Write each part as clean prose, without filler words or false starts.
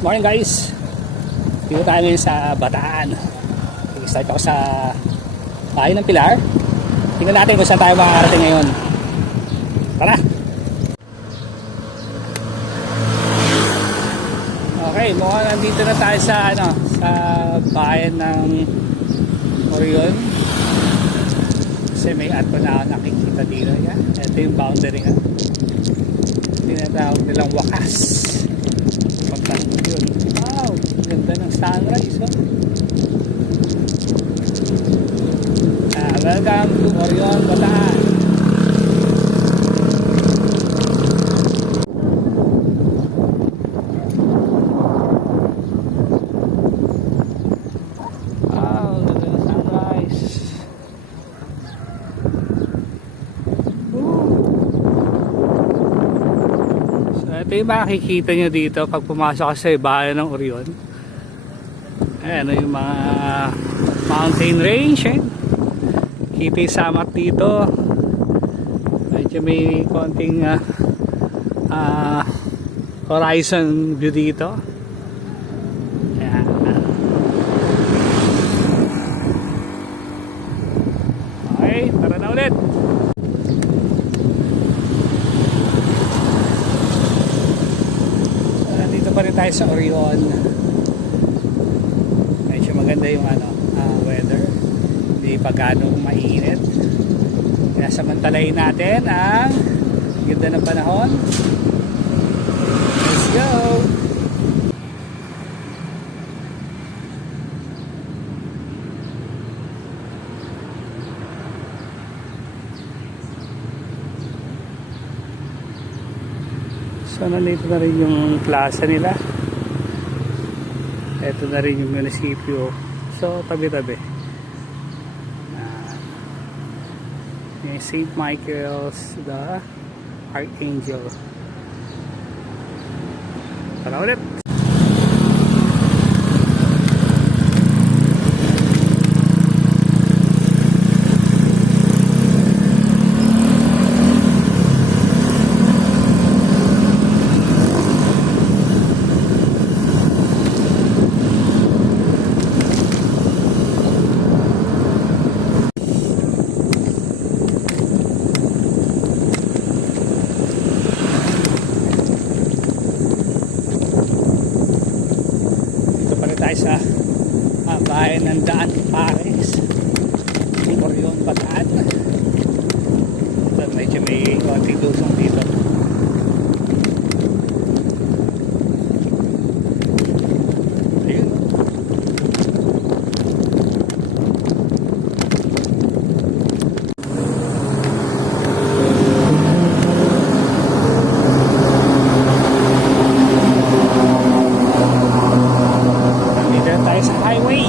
Morning guys. Dito tayo ngayon sa Bataan. Start ako sa bahay ng Pilar. Tingnan natin kung saan tayo makakarating ngayon. Tara! Okay, mukhang nandito na tayo sa sa bayan ng Orion. Kasi may ato na nakikita dito. Yan. Ito yung boundary nga. Tinatawag nilang wakas. Magtanong yun. Wow! Ganda ng sunrise. Oh. Welcome to Orion, Bataan. Wow! Ganda ng sunrise. Ito yung makikita nyo dito pag pumasok ka sa bayan ng Orion. Ayan yung mga mountain range. Kita yung samat dito. Medyo may konting horizon view dito. Ayan. Okay, tara na ulit. Pa rin tayo sa Orion. Medyo maganda yung weather, hindi pa ganong mainit, kaya samantalayin natin ang ganda ng panahon. Let's go! So nandito na rin yung plaza nila. Ito na rin yung munisipyo. So tabi-tabi. Yung St. Michael's the Archangel. Tara ulit! Sa bayan ng Daan Pares, Orion, Bataan. Medyo may konting lusong dito. Ayun. Sa highway.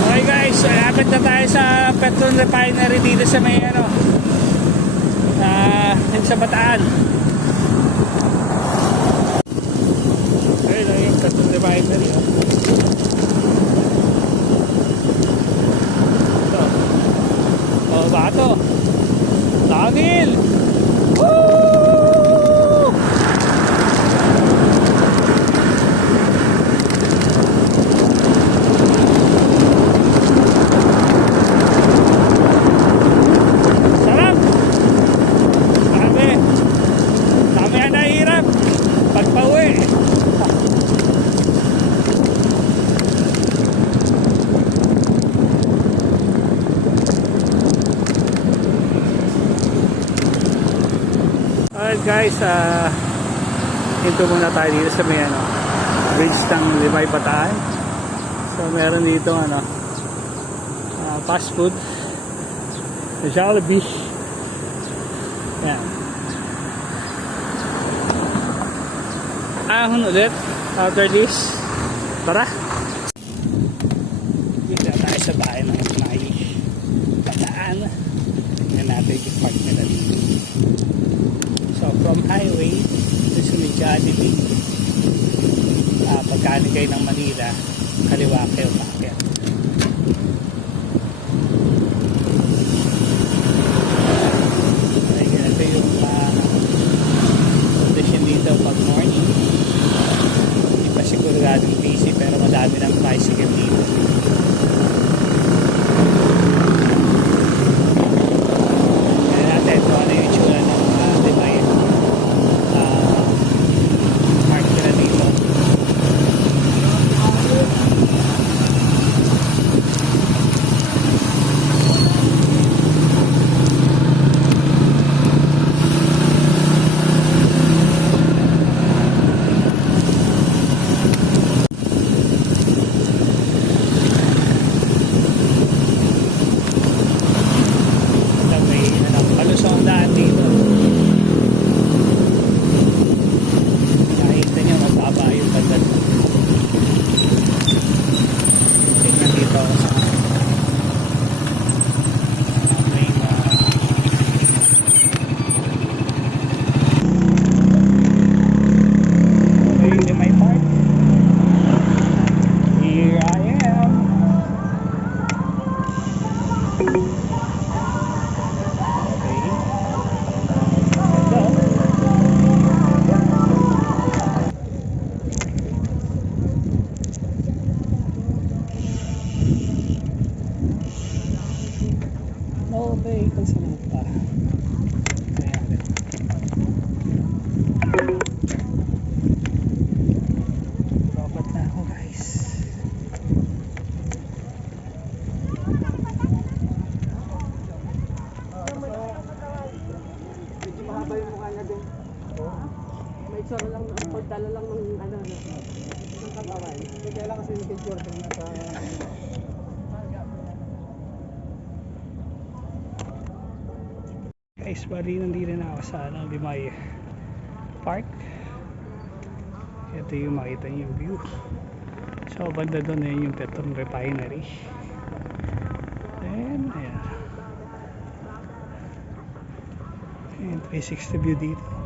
Okay guys, lapit na tayo sa petrol refinery dito sa may sa Bataan. Ayun lang yung petrol refinery. Ito. O, bato. Langil! Woo! Sarap! Dami ang nahihirap pagpa-uwi. Alright guys, ito muna tayo dito sa may bridge ng Limay Bataan. So meron dito fast food, Jollibee. Yan. Ahon ulit after this. Tara! Dito tayo sa bahay ng Limay Bataan. Tingnan natin Jollibee Park nila dito. So from highway to sa may Jollibee, pagkaanin kayo ng Manila, kaliwa kayo bakit. Ayun, ito yung condition dito pag morning. Hindi pa siguro galing busy pero madami ng tricycle dito. Kaya natin kung ano yung itsura ng Limay park nila dito. Palusong daan dito. Nakita nyo mababa yung bagat. Tingnan dito ako sa may Limay Park. Here I am. No vehicles naman pa. Ayan. Robot na ako guys. Medyo mahaba yung mukha niya din. May tsura lang, pagdala lang ng katawan. Kaya lang kasi yung picture kung nasa... Guys, bali nandito na ako sa Limay Park. Ito yung makita niyo yung view. So banda doon na yung Petron Refinery. Then ayan. Ayan, 360 view dito.